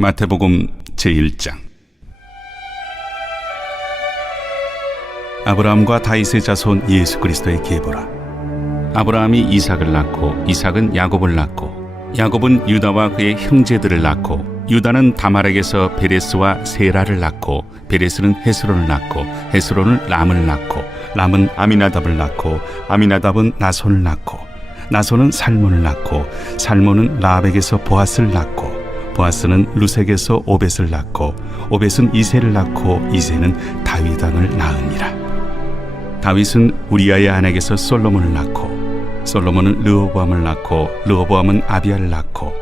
마태복음 제1장. 아브라함과 다윗의 자손 예수 그리스도의 계보라. 아브라함이 이삭을 낳고 이삭은 야곱을 낳고 야곱은 유다와 그의 형제들을 낳고 유다는 다말에게서 베레스와 세라를 낳고 베레스는 헤스론을 낳고 헤스론은 람을 낳고 람은 아미나답을 낳고 아미나답은 나손을 낳고 나손은 살몬을 낳고 살몬은 라합에게서 보아스를 낳고 보아스는 루색에서 오벳을 낳고 오벳은 이새를 낳고 이새는 다윗 왕을 낳으니라. 다윗은 우리아의 아내에게서 솔로몬을 낳고 솔로몬은 르호보암을 낳고 르호보암은 아비야를 낳고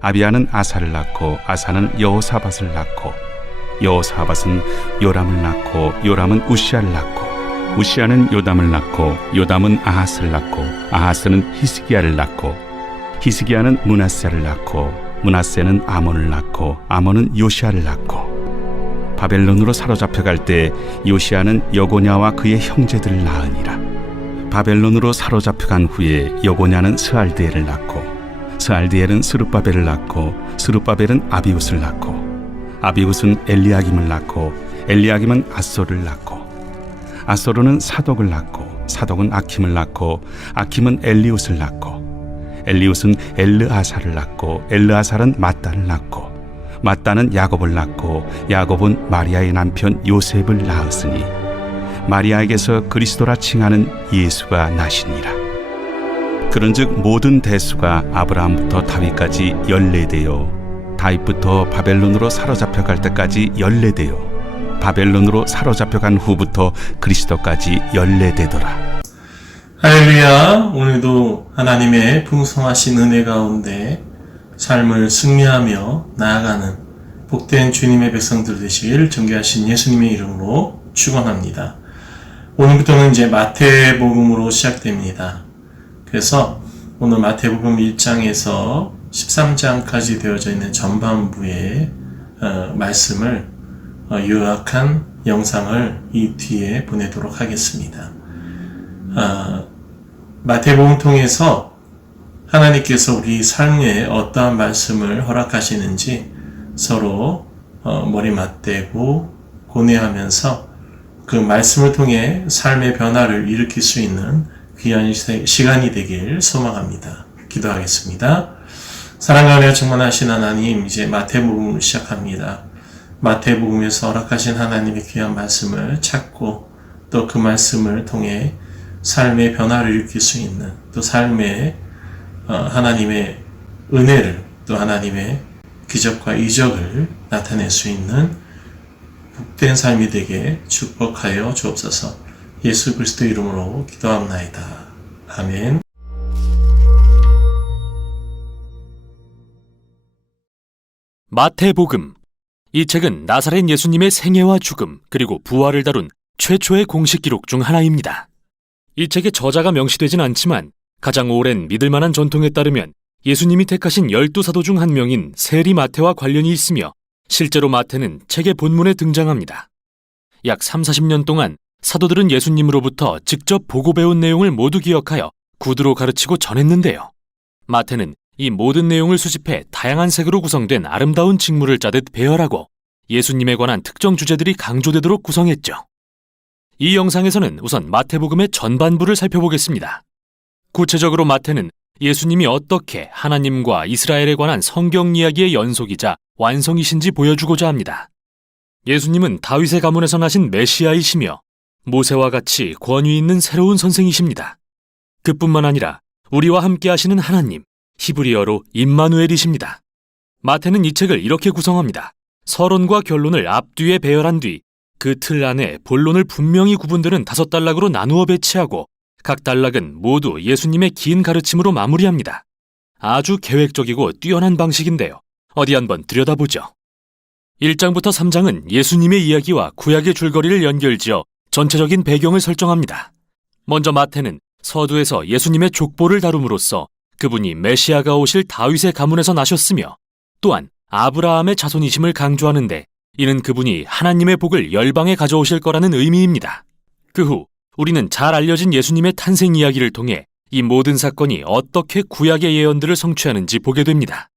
아비야는 아사를 낳고 아사는 여호사밧을 낳고 여호사밧은 요람을 낳고 요람은 우시아를 낳고 우시아는 요담을 낳고 요담은 아하스를 낳고 아하스는 히스기야를 낳고 히스기야는 므낫세를 낳고 므낫세는 아몬을 낳고 아몬은 요시아를 낳고 바벨론으로 사로잡혀갈 때 요시아는 여고냐와 그의 형제들을 낳으니라. 바벨론으로 사로잡혀간 후에 여고냐는 스알디엘을 낳고 스알디엘은 스룹바벨을 낳고 스룹바벨은 아비웃을 낳고 아비웃은 엘리야김을 낳고 엘리야김은 앗소를 낳고 앗소르는 사독을 낳고 사독은 아킴을 낳고 아킴은 엘리웃을 낳고 엘리웃은 엘르아사를 낳고 엘르아살은 맏단을 낳고 맏단은 야곱을 낳고 야곱은 마리아의 남편 요셉을 낳았으니 마리아에게서 그리스도라 칭하는 예수가 나시니라. 그런즉 모든 대수가 아브라함부터 다윗까지 14대요 다윗부터 바벨론으로 사로잡혀갈 때까지 14대요 바벨론으로 사로잡혀간 후부터 그리스도까지 14대더라. 할렐루야. 오늘도 하나님의 풍성하신 은혜 가운데 삶을 승리하며 나아가는 복된 주님의 백성들 되시길 존귀하신 예수님의 이름으로 축원합니다. 오늘부터는 이제 마태복음으로 시작됩니다. 그래서 오늘 마태복음 1장에서 13장까지 되어져 있는 전반부의 말씀을 요약한 영상을 이 뒤에 보내도록 하겠습니다. 마태복음 통해서 하나님께서 우리 삶에 어떠한 말씀을 허락하시는지 서로 머리 맞대고 고뇌하면서 그 말씀을 통해 삶의 변화를 일으킬 수 있는 귀한 시간이 되길 소망합니다. 기도하겠습니다. 사랑과 은혜가 충만하신 하나님, 이제 마태복음을 시작합니다. 마태복음에서 허락하신 하나님의 귀한 말씀을 찾고 또 그 말씀을 통해 삶의 변화를 일으킬 수 있는 또 삶의 하나님의 은혜를 또 하나님의 기적과 이적을 나타낼 수 있는 복된 삶이 되게 축복하여 주옵소서. 예수 그리스도 이름으로 기도합나이다. 아멘. 마태복음. 이 책은 나사렛 예수님의 생애와 죽음 그리고 부활을 다룬 최초의 공식 기록 중 하나입니다. 이 책의 저자가 명시되진 않지만 가장 오랜 믿을만한 전통에 따르면 예수님이 택하신 12사도 중 한 명인 세리 마태와 관련이 있으며 실제로 마태는 책의 본문에 등장합니다. 약 30-40년 동안 사도들은 예수님으로부터 직접 보고 배운 내용을 모두 기억하여 구두로 가르치고 전했는데요. 마태는 이 모든 내용을 수집해 다양한 색으로 구성된 아름다운 직무를 짜듯 배열하고 예수님에 관한 특정 주제들이 강조되도록 구성했죠. 이 영상에서는 우선 마태복음의 전반부를 살펴보겠습니다. 구체적으로 마태는 예수님이 어떻게 하나님과 이스라엘에 관한 성경 이야기의 연속이자 완성이신지 보여주고자 합니다. 예수님은 다윗의 가문에서 나신 메시아이시며 모세와 같이 권위 있는 새로운 선생이십니다. 그뿐만 아니라 우리와 함께 하시는 하나님, 히브리어로 임마누엘이십니다. 마태는 이 책을 이렇게 구성합니다. 서론과 결론을 앞뒤에 배열한 뒤 그 틀 안에 본론을 분명히 구분되는 5단락으로 나누어 배치하고 각 단락은 모두 예수님의 긴 가르침으로 마무리합니다. 아주 계획적이고 뛰어난 방식인데요. 어디 한번 들여다보죠. 1장부터 3장은 예수님의 이야기와 구약의 줄거리를 연결지어 전체적인 배경을 설정합니다. 먼저 마태는 서두에서 예수님의 족보를 다룸으로써 그분이 메시아가 오실 다윗의 가문에서 나셨으며 또한 아브라함의 자손이심을 강조하는데 이는 그분이 하나님의 복을 열방에 가져오실 거라는 의미입니다. 그 후 우리는 잘 알려진 예수님의 탄생 이야기를 통해 이 모든 사건이 어떻게 구약의 예언들을 성취하는지 보게 됩니다.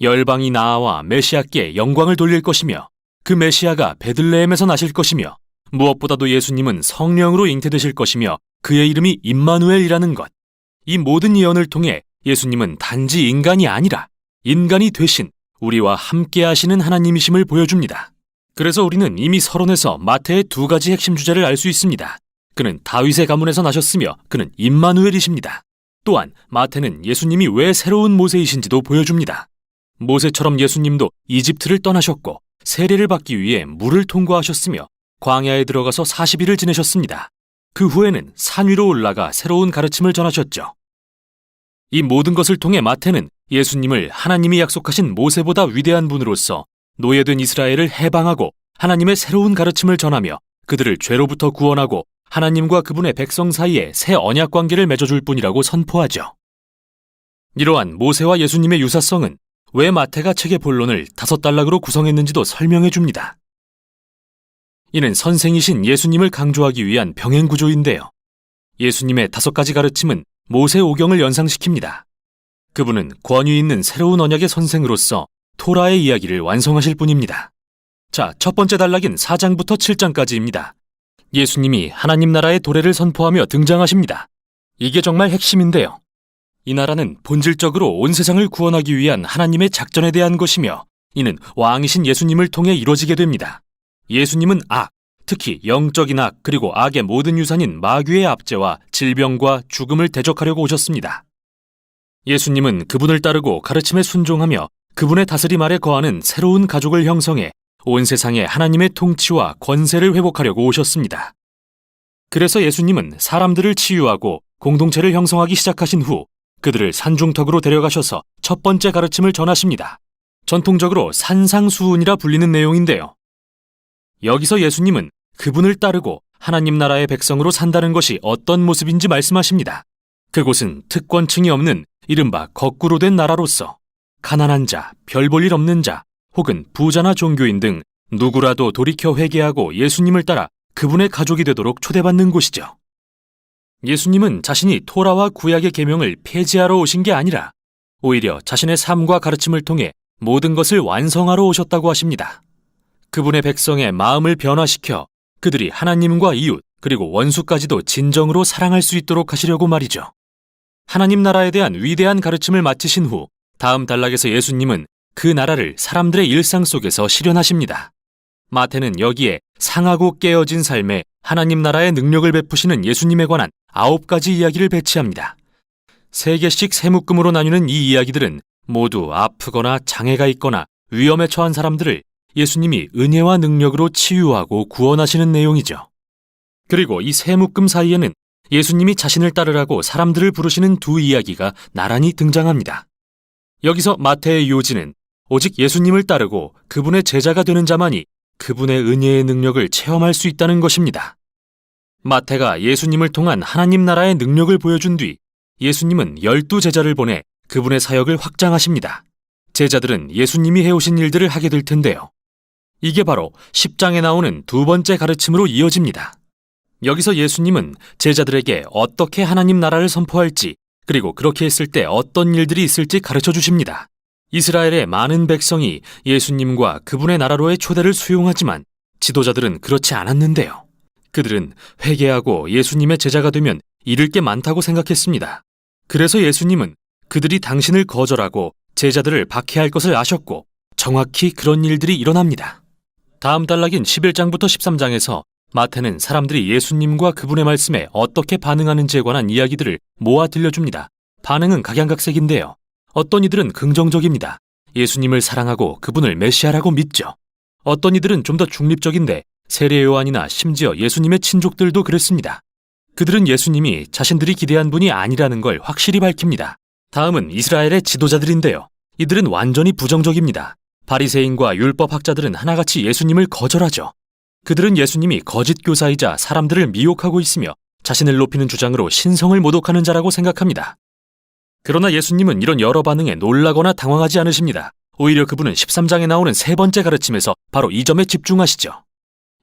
열방이 나아와 메시아께 영광을 돌릴 것이며 그 메시아가 베들레헴에서 나실 것이며 무엇보다도 예수님은 성령으로 잉태되실 것이며 그의 이름이 임마누엘이라는 것. 이 모든 예언을 통해 예수님은 단지 인간이 아니라 인간이 되신 우리와 함께 하시는 하나님이심을 보여줍니다. 그래서 우리는 이미 서론에서 마태의 두 가지 핵심 주제를 알 수 있습니다. 그는 다윗의 가문에서 나셨으며 그는 임마누엘이십니다. 또한 마태는 예수님이 왜 새로운 모세이신지도 보여줍니다. 모세처럼 예수님도 이집트를 떠나셨고 세례를 받기 위해 물을 통과하셨으며 광야에 들어가서 40일을 지내셨습니다. 그 후에는 산 위로 올라가 새로운 가르침을 전하셨죠. 이 모든 것을 통해 마태는 예수님을 하나님이 약속하신 모세보다 위대한 분으로서 노예된 이스라엘을 해방하고 하나님의 새로운 가르침을 전하며 그들을 죄로부터 구원하고 하나님과 그분의 백성 사이에 새 언약 관계를 맺어줄 뿐이라고 선포하죠. 이러한 모세와 예수님의 유사성은 왜 마태가 책의 본론을 5단락으로 구성했는지도 설명해 줍니다. 이는 선생이신 예수님을 강조하기 위한 병행 구조인데요. 예수님의 5가지 가르침은 모세 오경을 연상시킵니다. 그분은 권위 있는 새로운 언약의 선생으로서 토라의 이야기를 완성하실 분입니다. 자, 첫 번째 단락인 4장부터 7장까지입니다. 예수님이 하나님 나라의 도래를 선포하며 등장하십니다. 이게 정말 핵심인데요. 이 나라는 본질적으로 온 세상을 구원하기 위한 하나님의 작전에 대한 것이며 이는 왕이신 예수님을 통해 이루어지게 됩니다. 예수님은 악, 특히 영적인 악 그리고 악의 모든 유산인 마귀의 압제와 질병과 죽음을 대적하려고 오셨습니다. 예수님은 그분을 따르고 가르침에 순종하며 그분의 다스림 아래 거하는 새로운 가족을 형성해 온 세상에 하나님의 통치와 권세를 회복하려고 오셨습니다. 그래서 예수님은 사람들을 치유하고 공동체를 형성하기 시작하신 후 그들을 산중턱으로 데려가셔서 첫 번째 가르침을 전하십니다. 전통적으로 산상수훈이라 불리는 내용인데요. 여기서 예수님은 그분을 따르고 하나님 나라의 백성으로 산다는 것이 어떤 모습인지 말씀하십니다. 그곳은 특권층이 없는 이른바 거꾸로 된 나라로서 가난한 자, 별 볼 일 없는 자, 혹은 부자나 종교인 등 누구라도 돌이켜 회개하고 예수님을 따라 그분의 가족이 되도록 초대받는 곳이죠. 예수님은 자신이 토라와 구약의 계명을 폐지하러 오신 게 아니라 오히려 자신의 삶과 가르침을 통해 모든 것을 완성하러 오셨다고 하십니다. 그분의 백성의 마음을 변화시켜 그들이 하나님과 이웃 그리고 원수까지도 진정으로 사랑할 수 있도록 하시려고 말이죠. 하나님 나라에 대한 위대한 가르침을 마치신 후 다음 단락에서 예수님은 그 나라를 사람들의 일상 속에서 실현하십니다. 마태는 여기에 상하고 깨어진 삶에 하나님 나라의 능력을 베푸시는 예수님에 관한 9가지 이야기를 배치합니다. 3개씩 세 묶음으로 나뉘는 이 이야기들은 모두 아프거나 장애가 있거나 위험에 처한 사람들을 예수님이 은혜와 능력으로 치유하고 구원하시는 내용이죠. 그리고 이 세 묶음 사이에는 예수님이 자신을 따르라고 사람들을 부르시는 두 이야기가 나란히 등장합니다. 여기서 마태의 요지는 오직 예수님을 따르고 그분의 제자가 되는 자만이 그분의 은혜의 능력을 체험할 수 있다는 것입니다. 마태가 예수님을 통한 하나님 나라의 능력을 보여준 뒤 예수님은 12제자를 보내 그분의 사역을 확장하십니다. 제자들은 예수님이 해오신 일들을 하게 될 텐데요. 이게 바로 10장에 나오는 두 번째 가르침으로 이어집니다. 여기서 예수님은 제자들에게 어떻게 하나님 나라를 선포할지 그리고 그렇게 했을 때 어떤 일들이 있을지 가르쳐 주십니다. 이스라엘의 많은 백성이 예수님과 그분의 나라로의 초대를 수용하지만 지도자들은 그렇지 않았는데요. 그들은 회개하고 예수님의 제자가 되면 잃을 게 많다고 생각했습니다. 그래서 예수님은 그들이 당신을 거절하고 제자들을 박해할 것을 아셨고 정확히 그런 일들이 일어납니다. 다음 단락인 11장부터 13장에서 마태는 사람들이 예수님과 그분의 말씀에 어떻게 반응하는지에 관한 이야기들을 모아 들려줍니다. 반응은 각양각색인데요. 어떤 이들은 긍정적입니다. 예수님을 사랑하고 그분을 메시아라고 믿죠. 어떤 이들은 좀 더 중립적인데 세례 요한이나 심지어 예수님의 친족들도 그랬습니다. 그들은 예수님이 자신들이 기대한 분이 아니라는 걸 확실히 밝힙니다. 다음은 이스라엘의 지도자들인데요. 이들은 완전히 부정적입니다. 바리새인과 율법학자들은 하나같이 예수님을 거절하죠. 그들은 예수님이 거짓 교사이자 사람들을 미혹하고 있으며 자신을 높이는 주장으로 신성을 모독하는 자라고 생각합니다. 그러나 예수님은 이런 여러 반응에 놀라거나 당황하지 않으십니다. 오히려 그분은 13장에 나오는 세 번째 가르침에서 바로 이 점에 집중하시죠.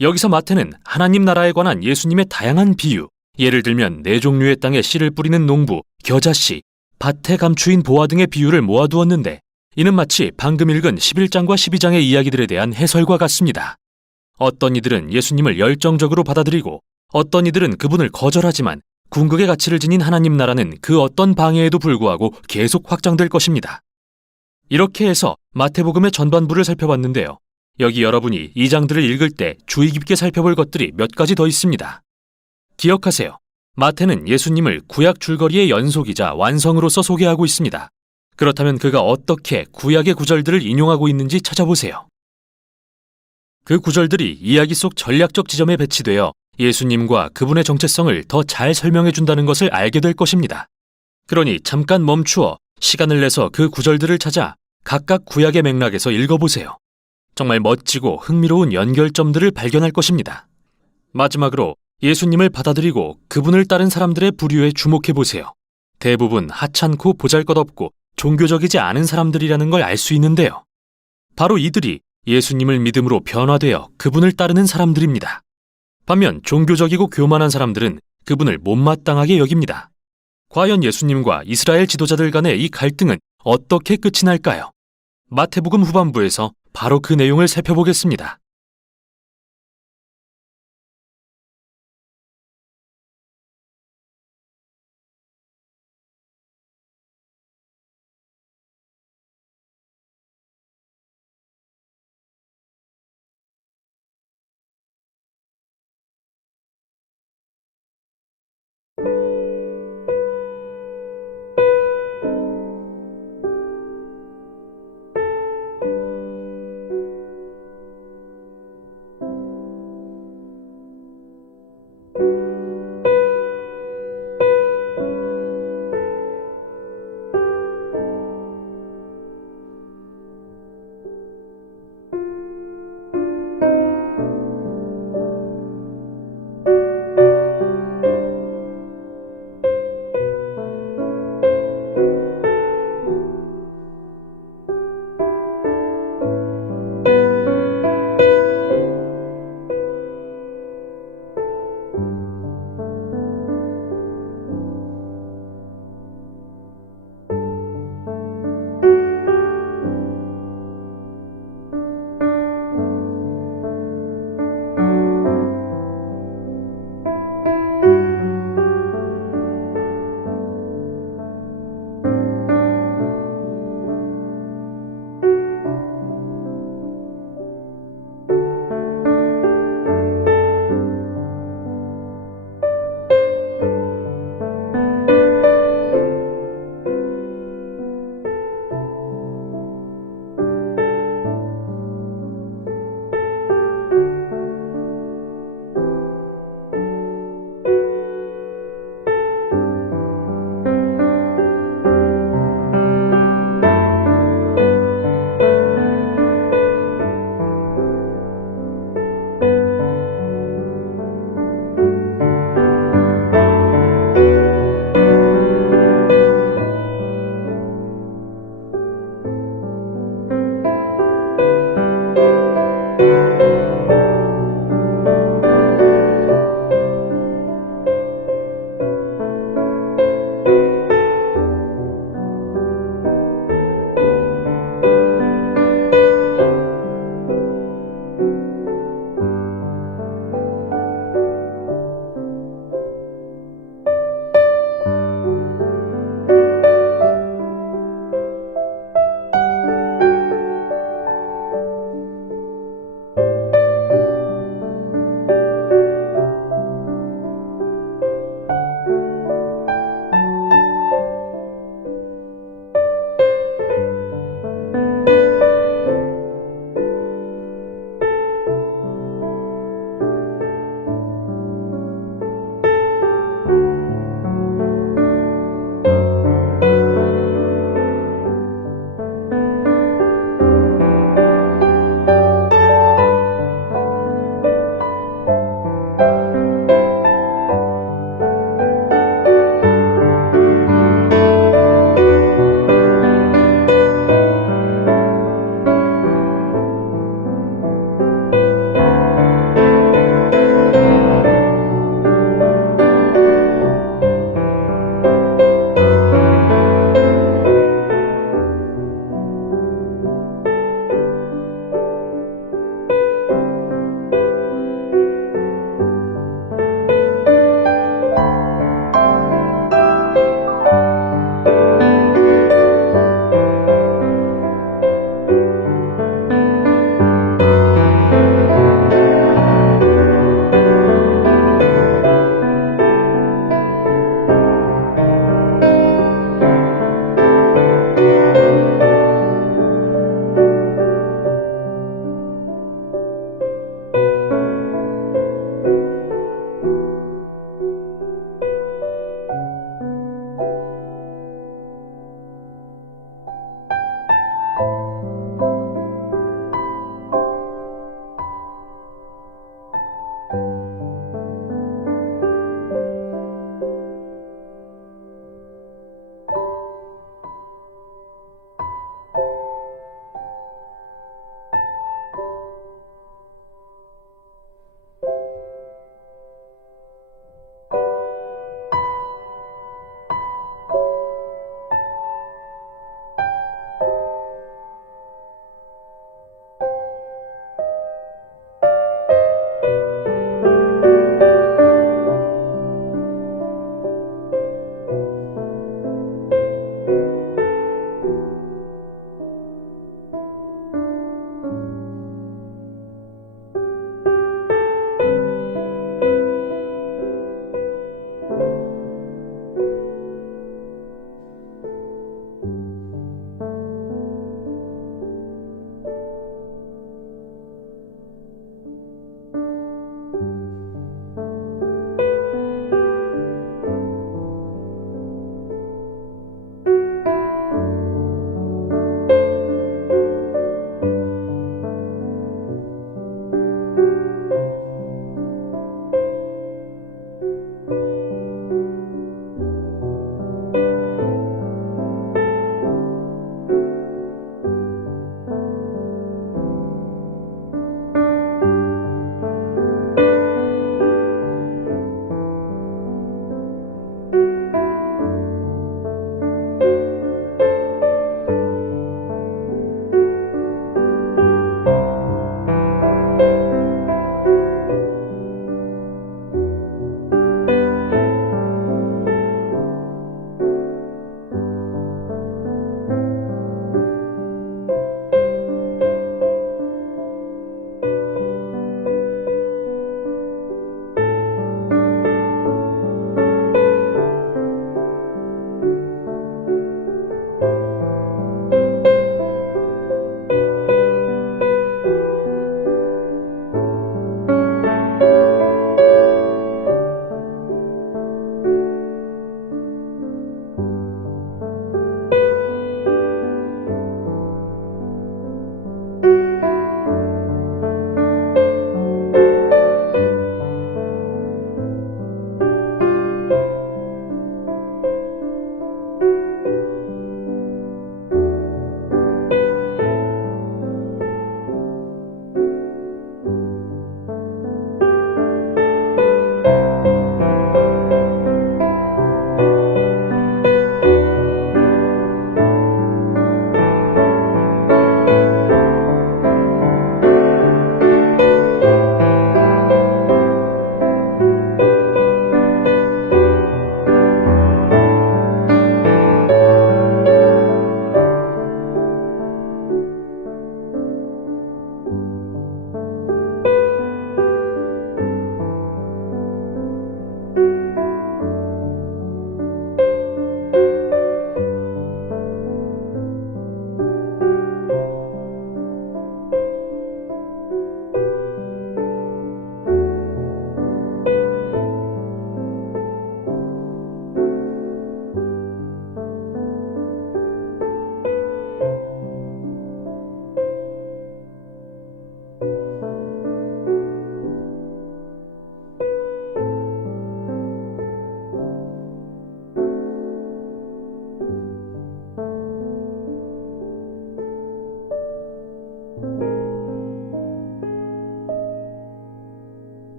여기서 마태는 하나님 나라에 관한 예수님의 다양한 비유, 예를 들면 4종류의 땅에 씨를 뿌리는 농부, 겨자씨, 밭에 감추인 보화 등의 비유를 모아두었는데 이는 마치 방금 읽은 11장과 12장의 이야기들에 대한 해설과 같습니다. 어떤 이들은 예수님을 열정적으로 받아들이고 어떤 이들은 그분을 거절하지만 궁극의 가치를 지닌 하나님 나라는 그 어떤 방해에도 불구하고 계속 확장될 것입니다. 이렇게 해서 마태복음의 전반부를 살펴봤는데요. 여기 여러분이 이 장들을 읽을 때 주의 깊게 살펴볼 것들이 몇 가지 더 있습니다. 기억하세요. 마태는 예수님을 구약 줄거리의 연속이자 완성으로서 소개하고 있습니다. 그렇다면 그가 어떻게 구약의 구절들을 인용하고 있는지 찾아보세요. 그 구절들이 이야기 속 전략적 지점에 배치되어 예수님과 그분의 정체성을 더 잘 설명해 준다는 것을 알게 될 것입니다. 그러니 잠깐 멈추어 시간을 내서 그 구절들을 찾아 각각 구약의 맥락에서 읽어보세요. 정말 멋지고 흥미로운 연결점들을 발견할 것입니다. 마지막으로 예수님을 받아들이고 그분을 따른 사람들의 부류에 주목해보세요. 대부분 하찮고 보잘것없고 종교적이지 않은 사람들이라는 걸 알 수 있는데요. 바로 이들이 예수님을 믿음으로 변화되어 그분을 따르는 사람들입니다. 반면 종교적이고 교만한 사람들은 그분을 못마땅하게 여깁니다. 과연 예수님과 이스라엘 지도자들 간의 이 갈등은 어떻게 끝이 날까요? 마태복음 후반부에서 바로 그 내용을 살펴보겠습니다.